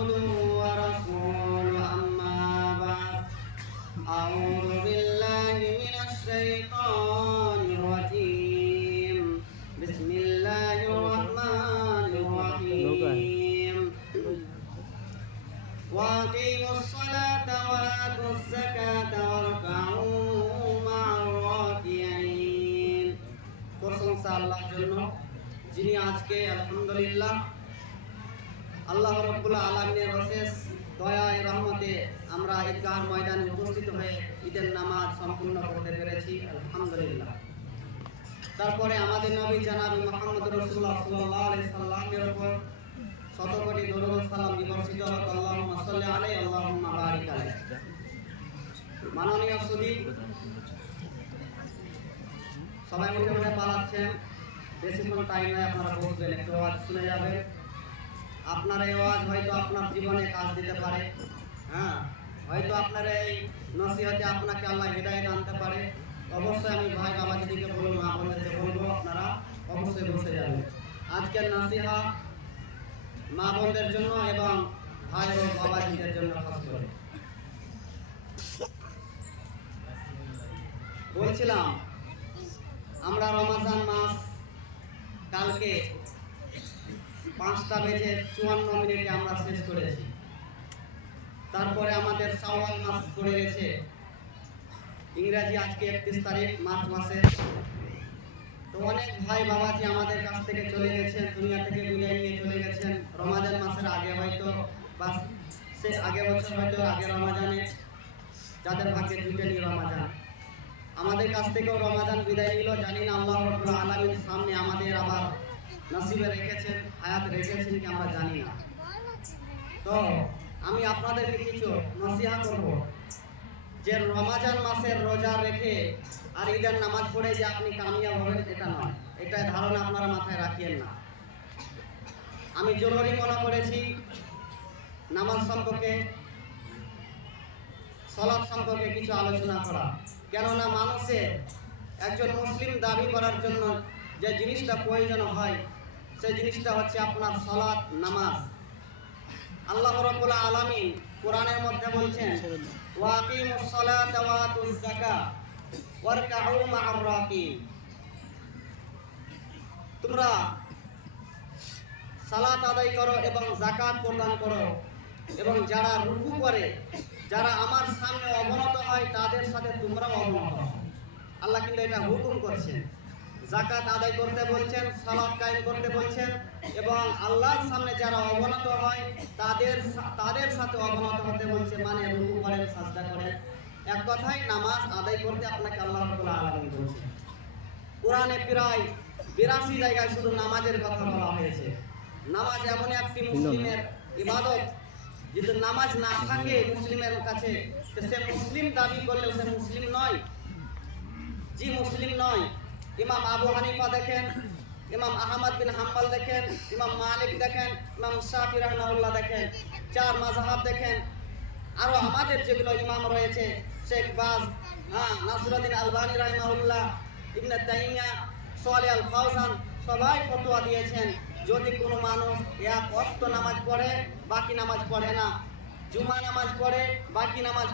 عبده ورسوله أما بعد أعوذ بالله من الشيطان الرجيم بسم الله الرحمن الرحيم وأقيموا الصلاة وآتوا الزكاة واركعوا مع الراكعين প্রশংসা আল্লাহর জন্য যিনি আজকে আলহামদুলিল্লাহ আল্লাহ রাব্বুল আলামিনের অশেষ দয়ায় রহমতে আমরা ঈদগাহ ময়দানে উপস্থিত হয়ে ঈদের নামাজ সম্পূর্ণ করতে পেরেছি আলহামদুলিল্লাহ। তারপরে আমাদের নবী জনাব মুহাম্মদ রাসূলুল্লাহ সাল্লাল্লাহু আলাইহি সাল্লামের উপর শত কোটি দরুদ ও সালাম বর্ষিত হোক। আল্লাহুম্মা সাল্লি আলাইহি আল্লাহুম্মা বারিক আলাইহি। মাননীয় সুধী, সবাই উঠে উঠে পালাচ্ছেন, বেশিক্ষণ টাইম নয়, আপনারা বসবেন, একটু আওয়াজ শুনে যাবেন। আপনার এই আওয়াজ হয়তো আপনার জীবনে কাজ দিতে পারে, হয়তো আপনার এই নসিহতে আপনাকে আল্লাহ হিদায়াত আনতে পারে। অবশ্যই আমি ভাই বাবাজিকে বলবো, মা বোনদেরকে বলবো, আপনারা অবশ্যই বসে যাবেন। আজকের নসিহা মা বোনদের জন্য এবং ভাই ও বাবাজিদের জন্য খাস করে। বলছিলাম আমরা রমজান মাস কালকে 5:54 আমরা শেষ করেছি। তারপরে আমাদের শাওয়াল মাস পড়ে গেছে, ইংরেজি আজকে 31 তারিখ মার্চ মাসের। তো অনেক ভাই বাবাজি আমাদের কাছ থেকে চলে গেছেন, দুনিয়া থেকে বিদায় নিয়ে চলে গেছেন রমজান মাসের আগে, হয়তো বা সে আগের বছর হয়তো আগে রমজানে যাদের ভাগ্যে জুটেনি রমজান। আমাদের কাছ থেকেও রমজান বিদায় নিল, জানি না আল্লাহ রাব্বুল আলামিন সামনে আমাদের আবার নসিবে রেখেছেন, হায়াত রেখেছেন কি আমরা জানি না। তো আমি আপনাদেরকে কিছু নসিহা করব যে রমজান মাসের রোজা রেখে আর ঈদের নামাজ পড়ে যে আপনি কামিয়াব হবেন এটা নয়, এটা ধারণা আপনারা মাথায় রাখিয়েন না। আমি জরুরি মনে করেছি নামাজ সম্পর্কে, সালাত সম্পর্কে কিছু আলোচনা করা। কেননা মানুষের একজন মুসলিম দাবি করার জন্য যে জিনিসটা প্রয়োজন হয় সেই জিনিসটা হচ্ছে আপনার সালাত, নামাজ। আল্লাহ রাব্বুল আলামিন কোরআনের মধ্যে বলছেন ওয়া আকিমুস সালাতা ওয়া আতুজ যাকাত ওয়ারকাউ মা'আর রাকিন। তোমরা সালাত আদায় করো এবং যাকাত প্রদান করো, এবং যারা রুকু করে, যারা আমার সামনে অবনত হয় তাদের সাথে তোমরাও অবনত হও। আল্লাহ কিন্তু এটা হুকুম করছেন, যাকাত আদায় করতে বলছেন, সালাত কায়েম করতে বলছেন, এবং আল্লাহর সামনে যারা অবনত হয় তাদের সাথে অবনত হতে বলছে, মানে রুকু করেন, সাজদা করেন। এক কথায় নামাজ আদায় করতে আপনাকে আল্লাহ রাব্বুল আলামিন বলছেন। কোরআনে প্রায় 82 জায়গায় শুধু নামাজের কথা বলা হয়েছে। নামাজ এমন একটি মুসলিমের ইবাদত, যদি নামাজ না থাকে মুসলিমের কাছে তো সে মুসলিম দাবি করলেও সে মুসলিম নয়, মুসলিম নয়। ইমাম আবু হানিফা দেখেন, ইমাম আহমদ বিন হাম্বল দেখেন, ইমাম মালিক দেখেন, ইমাম শাফি রাহমাহুল্লাহ দেখেন, 4 মাযহাব দেখেন, আরো আমাদের যেগুলো ইমাম রয়েছে শেখ বাজ, নাসিরউদ্দিন আলবানী রাহমাহুল্লাহ, ইবনে তাইমিয়া, সালেহ আল ফাওজান, সবাই ফতোয়া দিয়েছেন যদি কোনো মানুষ এক ওয়াক্ত নামাজ পড়ে বাকি নামাজ পড়ে না, জুমা নামাজ পড়ে বাকি নামাজ